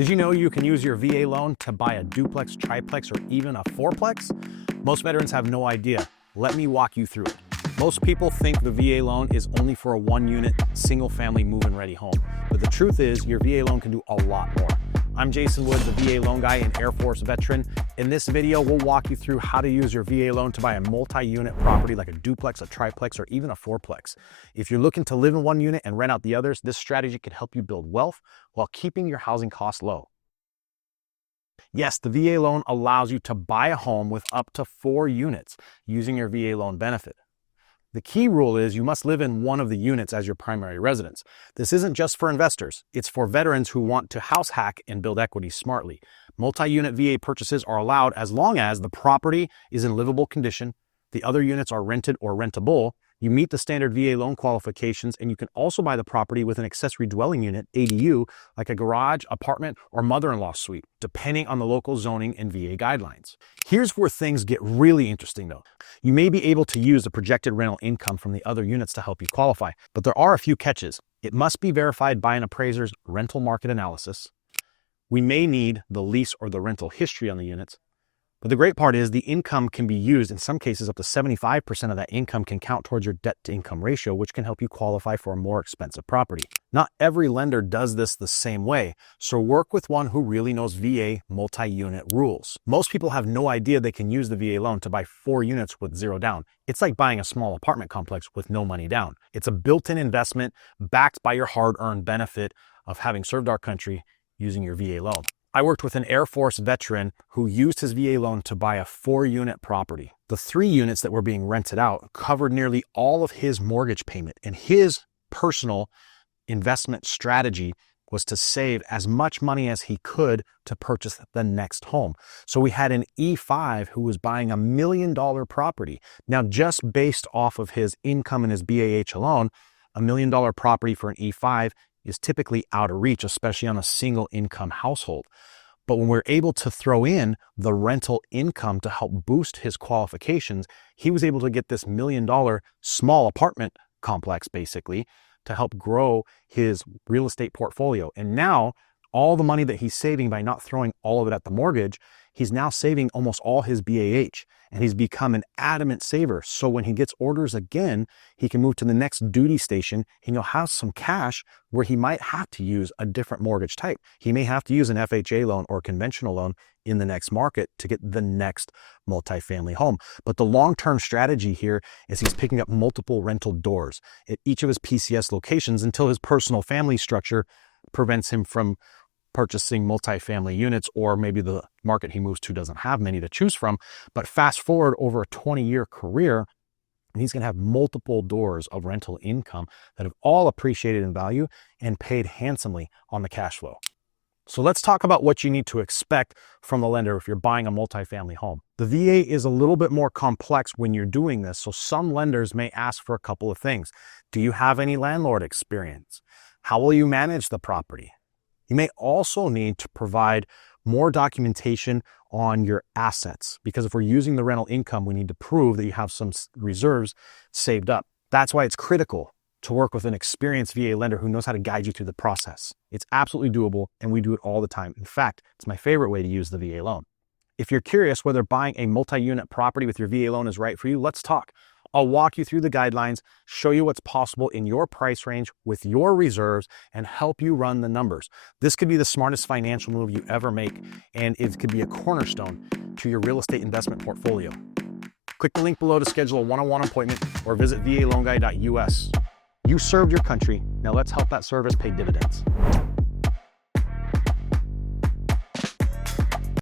Did you know you can use your VA loan to buy a duplex, triplex, or even a fourplex? Most veterans have no idea. Let me walk you through it. Most people think the VA loan is only for a one-unit, single-family move-in ready home. But the truth is, your VA loan can do a lot more. I'm Jason Wood, the VA loan guy and Air Force veteran. In this video, we'll walk you through how to use your VA loan to buy a multi-unit property like a duplex, a triplex, or even a fourplex. If you're looking to live in one unit and rent out the others, this strategy can help you build wealth while keeping your housing costs low. Yes, the VA loan allows you to buy a home with up to 4 units using your VA loan benefit. The key rule is you must live in one of the units as your primary residence. This isn't just for investors. It's for veterans who want to house hack and build equity smartly. Multi-unit VA purchases are allowed as long as the property is in livable condition, the other units are rented or rentable, you meet the standard VA loan qualifications, and you can also buy the property with an accessory dwelling unit, ADU, like a garage, apartment, or mother-in-law suite, depending on the local zoning and VA guidelines. Here's where things get really interesting though. You may be able to use the projected rental income from the other units to help you qualify, but there are a few catches. It must be verified by an appraiser's rental market analysis. We may need the lease or the rental history on the units. But the great part is the income can be used, in some cases up to 75% of that income can count towards your debt to income ratio, which can help you qualify for a more expensive property. Not every lender does this the same way, so work with one who really knows VA multi-unit rules. Most people have no idea they can use the VA loan to buy 4 units with 0 down. It's like buying a small apartment complex with no money down. It's a built-in investment backed by your hard-earned benefit of having served our country using your VA loan. I worked with an Air Force veteran who used his VA loan to buy a 4-unit property. The 3 units that were being rented out covered nearly all of his mortgage payment, and his personal investment strategy was to save as much money as he could to purchase the next home. So we had an E5 who was buying $1 million property. Now, just based off of his income and his BAH alone, $1 million property for an E5 is typically out of reach, especially on a single income household. But when we're able to throw in the rental income to help boost his qualifications, he was able to get this $1 million small apartment complex basically to help grow his real estate portfolio. And now all the money that he's saving by not throwing all of it at the mortgage, he's now saving almost all his BAH, and he's become an adamant saver. So when he gets orders again, he can move to the next duty station and he'll have some cash where he might have to use a different mortgage type. He may have to use an FHA loan or a conventional loan in the next market to get the next multifamily home. But the long-term strategy here is he's picking up multiple rental doors at each of his PCS locations until his personal family structure prevents him from purchasing multifamily units, or maybe the market he moves to doesn't have many to choose from. But fast forward over a 20-year career, and he's going to have multiple doors of rental income that have all appreciated in value and paid handsomely on the cash flow. So let's talk about what you need to expect from the lender if you're buying a multifamily home. The VA is a little bit more complex when you're doing this, so some lenders may ask for a couple of things. Do you have any landlord experience? How will you manage the property? You may also need to provide more documentation on your assets, because if we're using the rental income, we need to prove that you have some reserves saved up. That's why it's critical to work with an experienced VA lender who knows how to guide you through the process. It's absolutely doable, and we do it all the time. In fact, it's my favorite way to use the VA loan. If you're curious whether buying a multi-unit property with your VA loan is right for you, let's talk. I'll walk you through the guidelines, show you what's possible in your price range with your reserves, and help you run the numbers. This could be the smartest financial move you ever make, and it could be a cornerstone to your real estate investment portfolio. Click the link below to schedule a one-on-one appointment or visit VALoanGuy.us. You served your country. Now let's help that service pay dividends.